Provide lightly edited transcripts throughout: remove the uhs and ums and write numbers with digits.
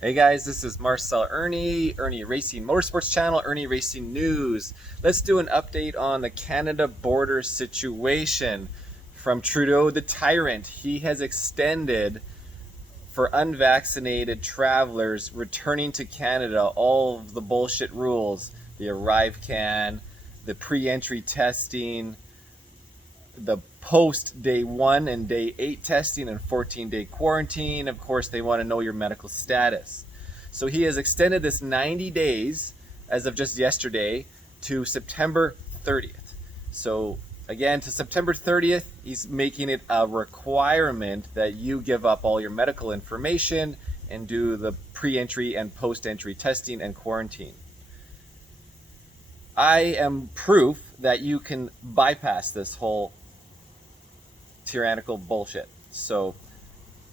Hey guys, this is Marcel Irnie, Irnieracing Motorsports channel, IrnieracingNews. Let's do an update on the Canada border situation. From Trudeau the Tyrant, he has extended for unvaccinated travelers returning to Canada all of the bullshit rules. The ArriveCAN, the pre-entry testing, the post day 1 and day 8 testing and 14-day quarantine. Of course, they want to know your medical status. So he has extended this 90 days as of just yesterday to September 30th. So again, to September 30th, he's making it a requirement that you give up all your medical information and do the pre-entry and post-entry testing and quarantine. I am proof that you can bypass this whole tyrannical bullshit. So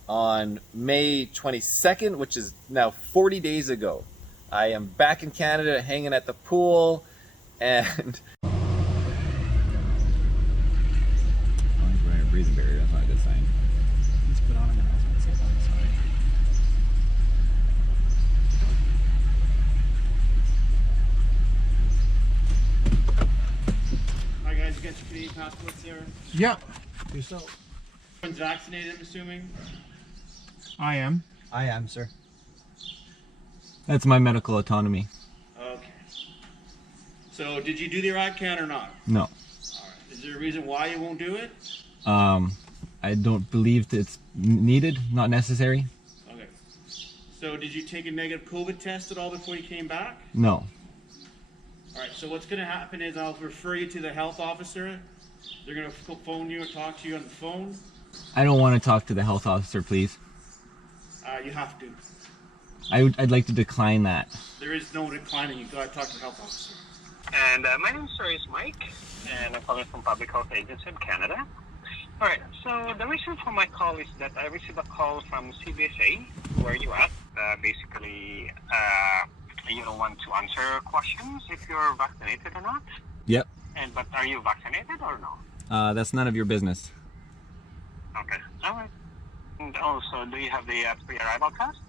on May 22nd, which is now 40 days ago, I am back in Canada hanging at the pool and breathing barrier, that's not a good sign. Let's put on a mask. Safe on the side. Hi guys, you got your Canadian passports here? Yeah. So Everyone's vaccinated, I'm assuming? I am. I am, sir. that's my medical autonomy. Okay. So did you do the ArriveCAN or not? No. Alright. Is there a reason why you won't do it? I don't believe it's needed, not necessary. Okay. So did you take a negative COVID test at all before you came back? No. Alright, so what's going to happen is I'll refer you to the health officer. They're going to phone you or talk to you on the phone. I don't want to talk to the health officer, please. You have to. I'd like to decline that. There is no declining. You've got to talk to the health officer. And my name is Mike, and I'm calling from Public Health Agency of Canada. All right, so the reason for my call is that I received a call from CBSA, where you at. Basically, you don't want to answer questions if you're vaccinated or not. Yep. But are you vaccinated or no? That's none of your business. Okay, all right. And also, do you have the pre-arrival test?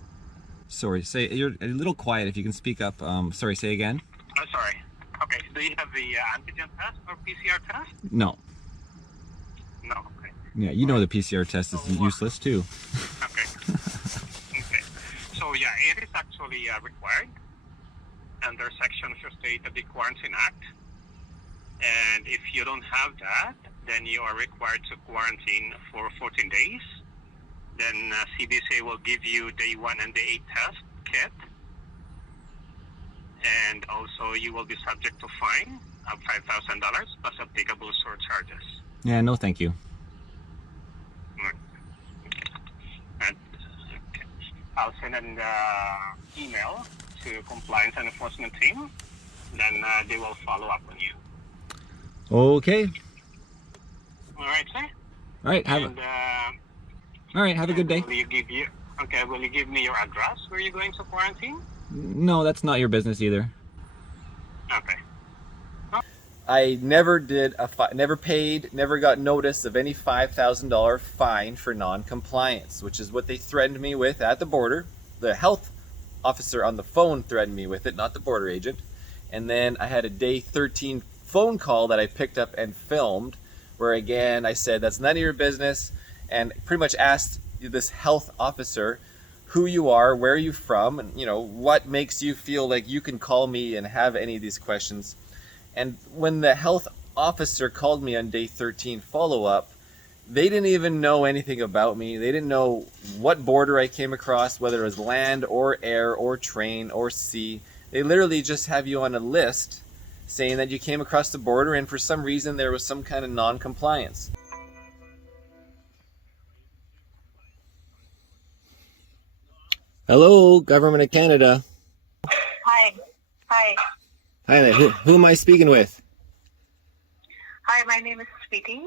Sorry, you're a little quiet if you can speak up. Sorry, say again. Oh, sorry. Okay, do you have the antigen test or PCR test? No. No, okay. Yeah, you know the PCR test is useless too. Okay. Okay. So yeah, it is actually required under Section 58 of the Quarantine Act. And if you don't have that, then you are required to quarantine for 14 days. Then CBSA will give you day 1 and day 8 test kit. And also you will be subject to fine of $5,000 plus applicable surcharges. Yeah, no thank you. And, I'll send an email to compliance and enforcement team. Then they will follow up on you. Okay. All right, sir. All right, have a good day. Will you give me your address where you're going to quarantine? No, that's not your business either. Okay. I never never paid, never got notice of any $5,000 fine for non-compliance, which is what they threatened me with at the border. The health officer on the phone threatened me with it, not the border agent. And then I had a day 13 phone call that I picked up and filmed, where again I said that's none of your business, and pretty much asked this health officer who you are, where are you from, and what makes you feel like you can call me and have any of these questions. And when the health officer called me on day 13 follow-up, they didn't even know anything about me. They didn't know what border I came across, whether it was land or air or train or sea. They literally just have you on a list saying that you came across the border and for some reason there was some kind of non-compliance. Hello, Government of Canada. Hi. Hi. Hi there. Who am I speaking with? Hi, my name is Sweetie.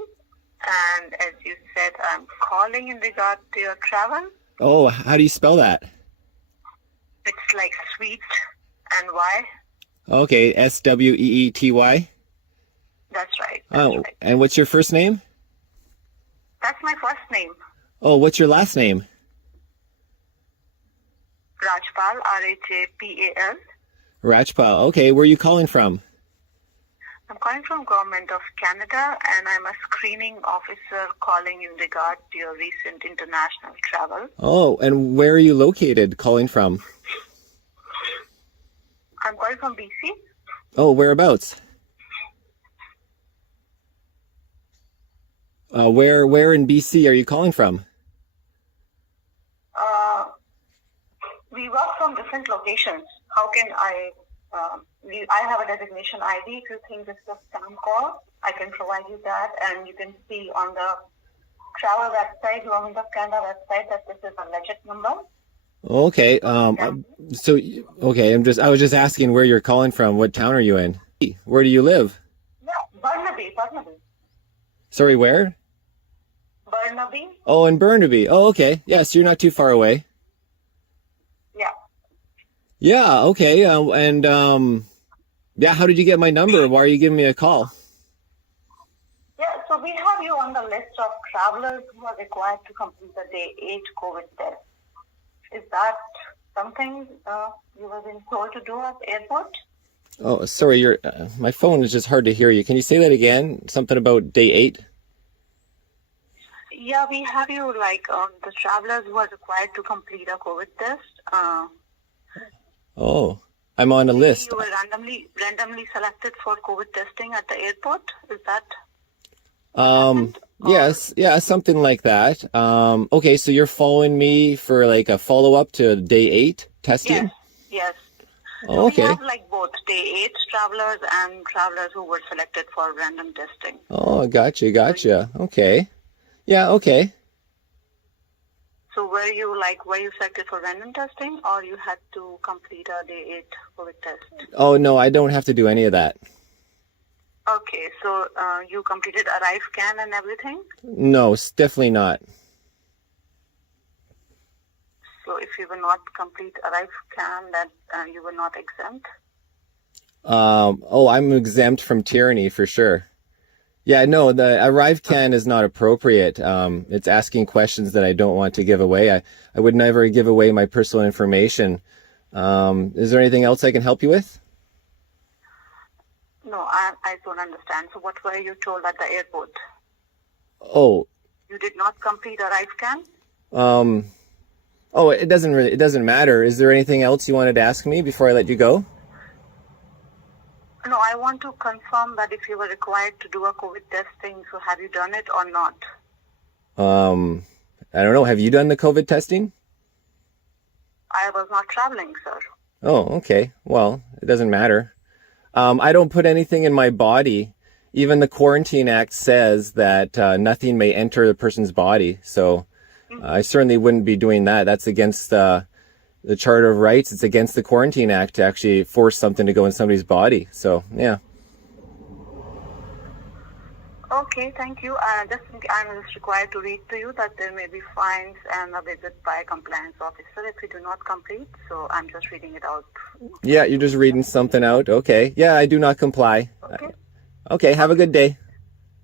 And as you said, I'm calling in regard to your travel. Oh, how do you spell that? It's like sweet and Y. Okay, SWEETY. That's right. Oh, Right. and what's your first name? That's my first name, Oh, what's your last name? Rajpal, Rhapal. Rajpal. Okay, where are you calling from? I'm calling from Government of Canada, and I'm a screening officer calling in regard to your recent international travel. Oh, and where are you located calling from? I'm calling from BC. Oh, whereabouts? Where in BC are you calling from? We work from different locations. How can I have a designation ID. If you think this is a spam call, I can provide you that, and you can see on the travel website, Government of Canada website, that this is a legit number. Okay. I was just asking where you're calling from. What town are you in? Where do you live? Yeah, Burnaby. Sorry, where? Burnaby. Oh, in Burnaby. Oh, okay. Yeah, so you're not too far away. Yeah. Yeah, okay. How did you get my number? Why are you giving me a call? Yeah, so we have you on the list of travelers who are required to complete the day 8 COVID test. Is that something you were being told to do at the airport? Oh, sorry, my phone is just hard to hear you. Can you say that again? Something about day 8? Yeah, we have you the travelers who are required to complete a COVID test. Oh, I'm on a list. You were randomly selected for COVID testing at the airport. Is that? Yes, yeah, something like that. Okay, so you're following me for like a follow-up to day 8 testing? Yes. Oh, okay. We have both day 8 travelers and travelers who were selected for random testing. Oh, gotcha. Okay. Yeah, okay. So were you selected for random testing, or you had to complete a day 8 COVID test? Oh, no, I don't have to do any of that. Okay, so you completed ArriveCAN and everything? No, definitely not. So if you will not complete ArriveCAN, that you were not exempt? I'm exempt from tyranny for sure. Yeah, no, the ArriveCAN is not appropriate. It's asking questions that I don't want to give away. I would never give away my personal information. Is there anything else I can help you with? No, I don't understand. So what were you told at the airport? Oh. You did not complete ArriveCAN? It doesn't matter. Is there anything else you wanted to ask me before I let you go? No, I want to confirm that if you were required to do a COVID testing, so have you done it or not? I don't know. Have you done the COVID testing? I was not traveling, sir. Oh, okay. Well, it doesn't matter. I don't put anything in my body. Even the Quarantine Act says that nothing may enter the person's body. So I certainly wouldn't be doing that. That's against the Charter of Rights. It's against the Quarantine Act to actually force something to go in somebody's body. So, yeah. Okay, thank you. I'm just required to read to you that there may be fines and a visit by a compliance officer if you do not complete. So I'm just reading it out. Yeah, you're just reading something out. Okay. Yeah, I do not comply. Okay, have a good day.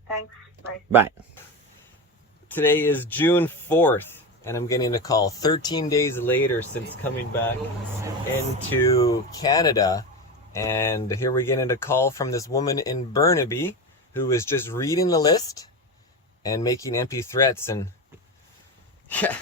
Thanks. Bye. Bye. Today is June 4th, and I'm getting a call 13 days later since coming back into Canada. And here we're getting a call from this woman in Burnaby who was just reading the list and making empty threats. And yeah,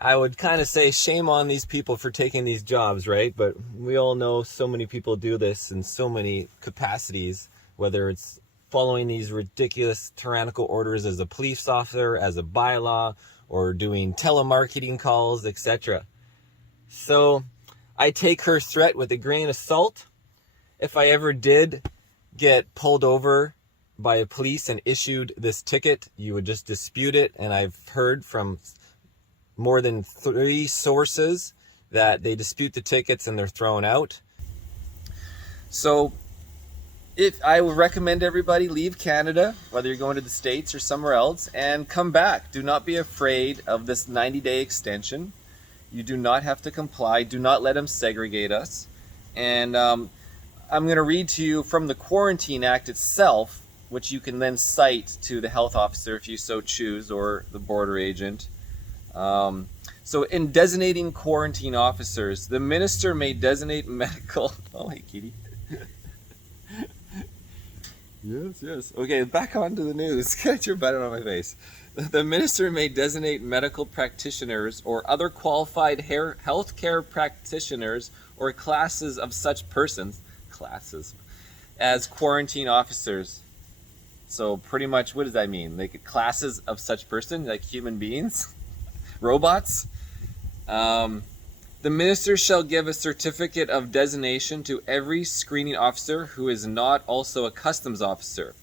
I would kind of say shame on these people for taking these jobs, right? But we all know so many people do this in so many capacities, whether it's following these ridiculous tyrannical orders as a police officer, as a bylaw, or doing telemarketing calls, etc. So I take her threat with a grain of salt. If I ever did get pulled over by a police and issued this ticket, you would just dispute it. And I've heard from more than 3 sources that they dispute the tickets and they're thrown out. So if I would recommend everybody leave Canada, whether you're going to the States or somewhere else, and come back. Do not be afraid of this 90-day extension. You do not have to comply. Do not let them segregate us. And I'm going to read to you from the Quarantine Act itself, which you can then cite to the health officer if you so choose, or the border agent. So in designating quarantine officers, the minister may designate medical... Oh, hey, Kitty. Yes. Okay, back on to the news. Get your butt out of my face. The minister may designate medical practitioners or other qualified healthcare practitioners or classes of such persons, as quarantine officers. So pretty much, what does that mean? Like classes of such person, like human beings, robots. The minister shall give a certificate of designation to every screening officer who is not also a customs officer.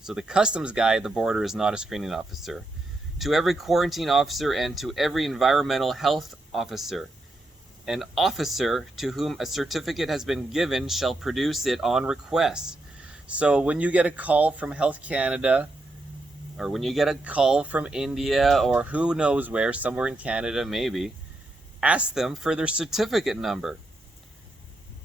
So the customs guy at the border is not a screening officer. To every quarantine officer and to every environmental health officer. An officer to whom a certificate has been given shall produce it on request. So when you get a call from Health Canada, or when you get a call from India, or who knows where, somewhere in Canada maybe, ask them for their certificate number.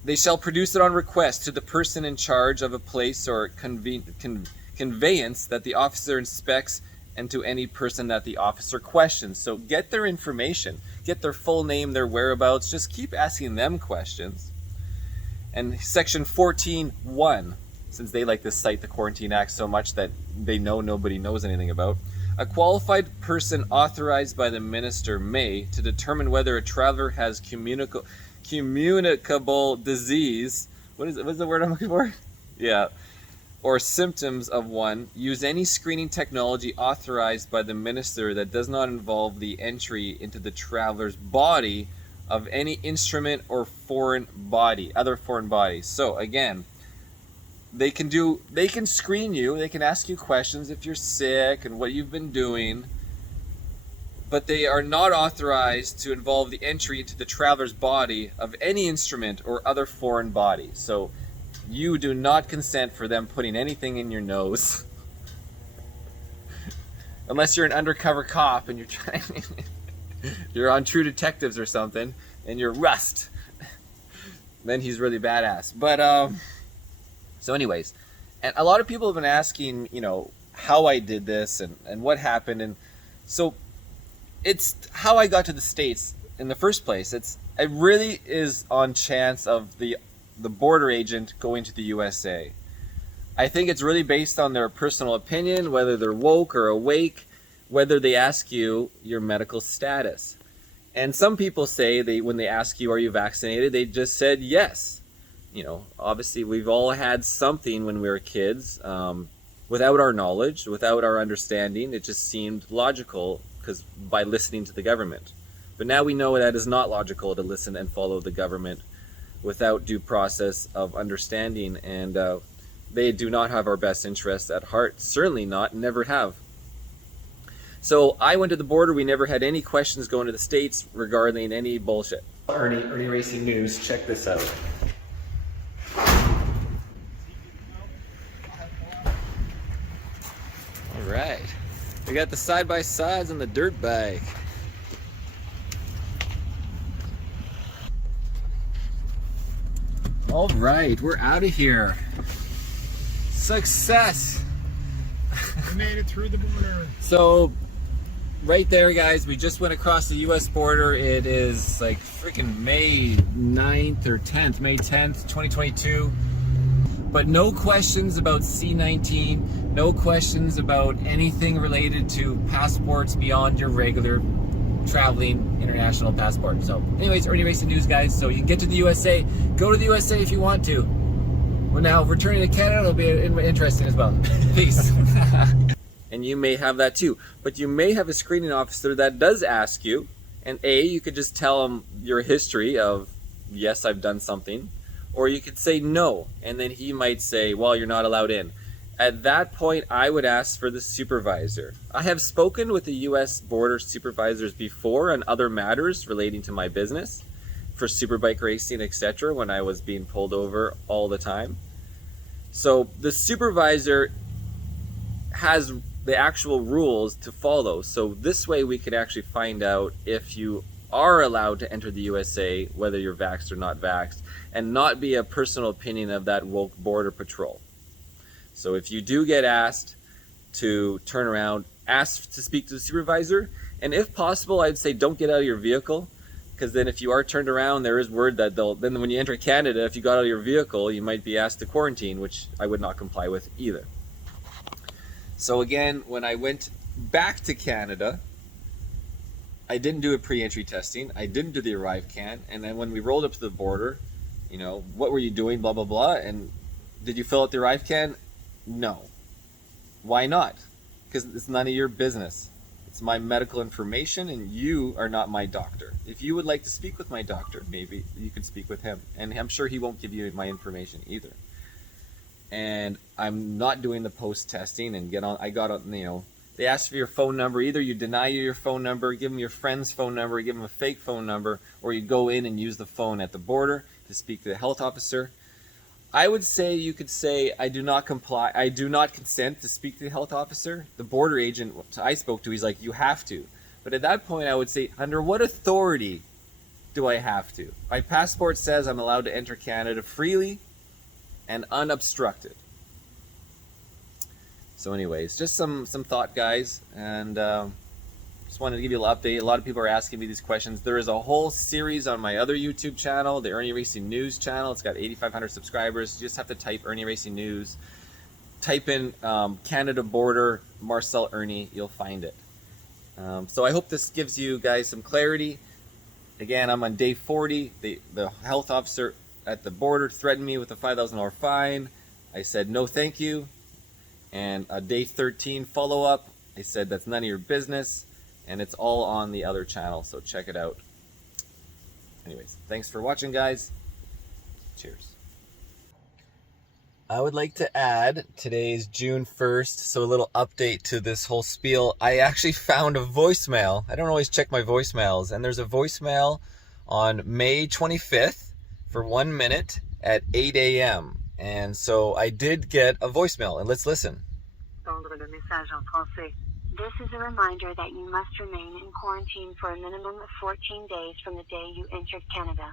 They shall produce it on request to the person in charge of a place or conveyance that the officer inspects and to any person that the officer questions. So get their information, get their full name, their whereabouts, just keep asking them questions. And section 14.1, since they like to cite the Quarantine Act so much that they know nobody knows anything about, a qualified person authorized by the minister may, to determine whether a traveler has communicable disease, what's the word I'm looking for? Yeah. Or symptoms of one, use any screening technology authorized by the minister that does not involve the entry into the traveler's body of any instrument or other foreign body. So again, they can screen you, they can ask you questions if you're sick and what you've been doing, but they are not authorized to involve the entry into the traveler's body of any instrument or other foreign body. So you do not consent for them putting anything in your nose. Unless you're an undercover cop and you're on True Detectives or something, and you're Rust. Then he's really badass. But, so anyways, and a lot of people have been asking, how I did this and what happened. And so it's how I got to the States in the first place. It really is on chance of the border agent going to the USA. I think it's really based on their personal opinion, whether they're woke or awake, whether they ask you your medical status. And some people say when they ask you, are you vaccinated? They just said yes. Obviously we've all had something when we were kids, without our knowledge, without our understanding. It just seemed logical because by listening to the government. But now we know that is not logical to listen and follow the government without due process of understanding, and they do not have our best interests at heart. Certainly not, never have. So I went to the border. We never had any questions going to the States regarding any bullshit. IrnieracingNews, check this out. All right, we got the side-by-sides and the dirt bike. All right, we're out of here. Success. We made it through the border. So, right there, guys, we just went across the U.S. border. It is like freaking May 9th or 10th, May 10th, 2022. But no questions about C-19, no questions about anything related to passports beyond your regular traveling international passport. So anyways, IrnieracingNews, guys. So you can get to the USA. Go to the USA if you want to. Well, now returning to Canada will be interesting as well. Peace. And you may have that too. But you may have a screening officer that does ask you, and you could just tell them your history of, yes, I've done something. Or you could say no, and then he might say, well, you're not allowed in. At that point, I would ask for the supervisor. I have spoken with the U.S. border supervisors before on other matters relating to my business, for superbike racing, etc., when I was being pulled over all the time. So the supervisor has the actual rules to follow. So this way we could actually find out if you are allowed to enter the USA, whether you're vaxxed or not vaxxed, and not be a personal opinion of that woke border patrol. So if you do get asked to turn around, ask to speak to the supervisor, And if possible, I'd say don't get out of your vehicle, because then if you are turned around, there is word that then when you enter Canada, if you got out of your vehicle, you might be asked to quarantine, which I would not comply with either. So again, when I went back to Canada, I didn't do a pre-entry testing. I didn't do the ArriveCAN. And then when we rolled up to the border, you know, what were you doing, blah, blah, blah. And did you fill out the ArriveCAN? No. Why not? Because it's none of your business. It's my medical information, and you are not my doctor. If you would like to speak with my doctor, maybe you could speak with him. And I'm sure he won't give you my information either. And I'm not doing the post-testing and I got on, you know, they ask for your phone number. Either you deny your phone number, give them your friend's phone number, give them a fake phone number, or you go in and use the phone at the border to speak to the health officer. I would say you could say, I do not comply, I do not consent to speak to the health officer. The border agent I spoke to, he's like, you have to. But at that point, I would say, under what authority do I have to? My passport says I'm allowed to enter Canada freely and unobstructed. So anyways, just some thought, guys, and just wanted to give you a little update. A lot of people are asking me these questions. There is a whole series on my other YouTube channel, the Irnieracing channel. It's got 8,500 subscribers. You just have to type Irnieracing, type in Canada border Marcel Irnie, you'll find it. So I hope this gives you guys some clarity. Again, I'm on day 40. The health officer at the border threatened me with a $5,000 fine. I said no thank you. And a day 13 follow-up, I said that's none of your business, and it's all on the other channel, so check it out. Anyways, thanks for watching, guys. Cheers. I would like to add, today's June 1st, so a little update to this whole spiel. I actually found a voicemail. I don't always check my voicemails, and there's a voicemail on May 25th for 1 minute at 8 a.m. And so I did get a voicemail, and let's listen. This is a reminder that you must remain in quarantine for a minimum of 14 days from the day you entered Canada.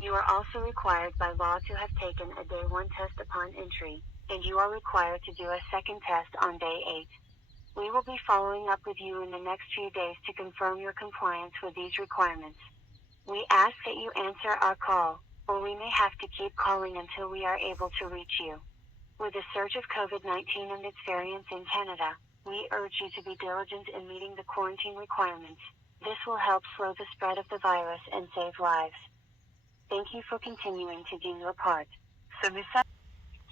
You are also required by law to have taken a day 1 test upon entry, and you are required to do a second test on day 8. We will be following up with you in the next few days to confirm your compliance with these requirements. We ask that you answer our call, or we may have to keep calling until we are able to reach you. With the surge of COVID-19 and its variants in Canada, we urge you to be diligent in meeting the quarantine requirements. This will help slow the spread of the virus and save lives. Thank you for continuing to do your part.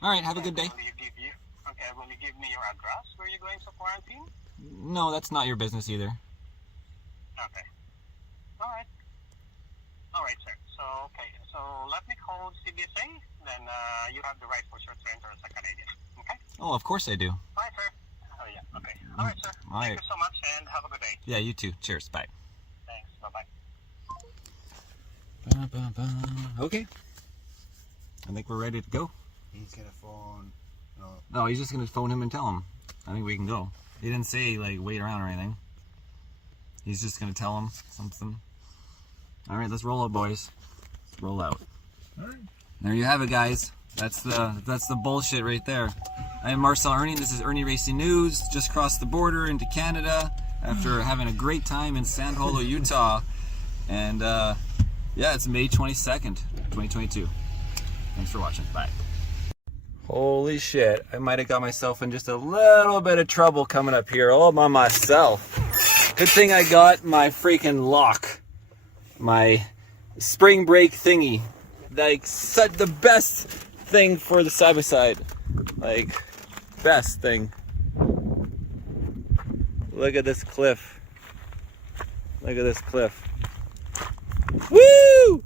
All right, have a good day. Will you give me your address where you're going to quarantine? No, that's not your business either. Okay. All right. All right, sir. So let me call CBSA, then you have the right for sure to enter as a Canadian. Okay? Oh, of course I do. All right, sir. Oh, yeah. Okay. All right, sir. All right. Thank you so much, and have a good day. Yeah, you too. Cheers. Bye. Thanks. Bye-bye. Okay. I think we're ready to go. He's gonna phone. No, he's just going to phone him and tell him. I think we can go. He didn't say, like, wait around or anything. He's just going to tell him something. All right, let's roll out, boys. Let's roll out. All right. There you have it, guys. That's the bullshit right there. I am Marcel Irnie. This is IrnieracingNews. Just crossed the border into Canada after having a great time in Sand Hollow, Utah. And yeah, it's May 22nd, 2022. Thanks for watching. Bye. Holy shit. I might have got myself in just a little bit of trouble coming up here all by myself. Good thing I got my freaking lock. My spring brake thingy. Like, such the best thing for the side-by-side. Like, best thing. Look at this cliff. Look at this cliff. Woo!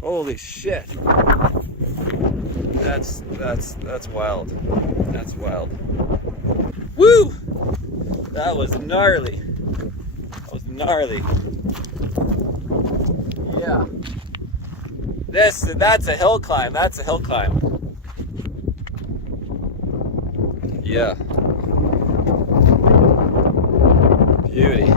Holy shit. That's wild. That's wild. Woo! That was gnarly. That was gnarly. Yeah. That's a hill climb. That's a hill climb. Yeah. Beauty.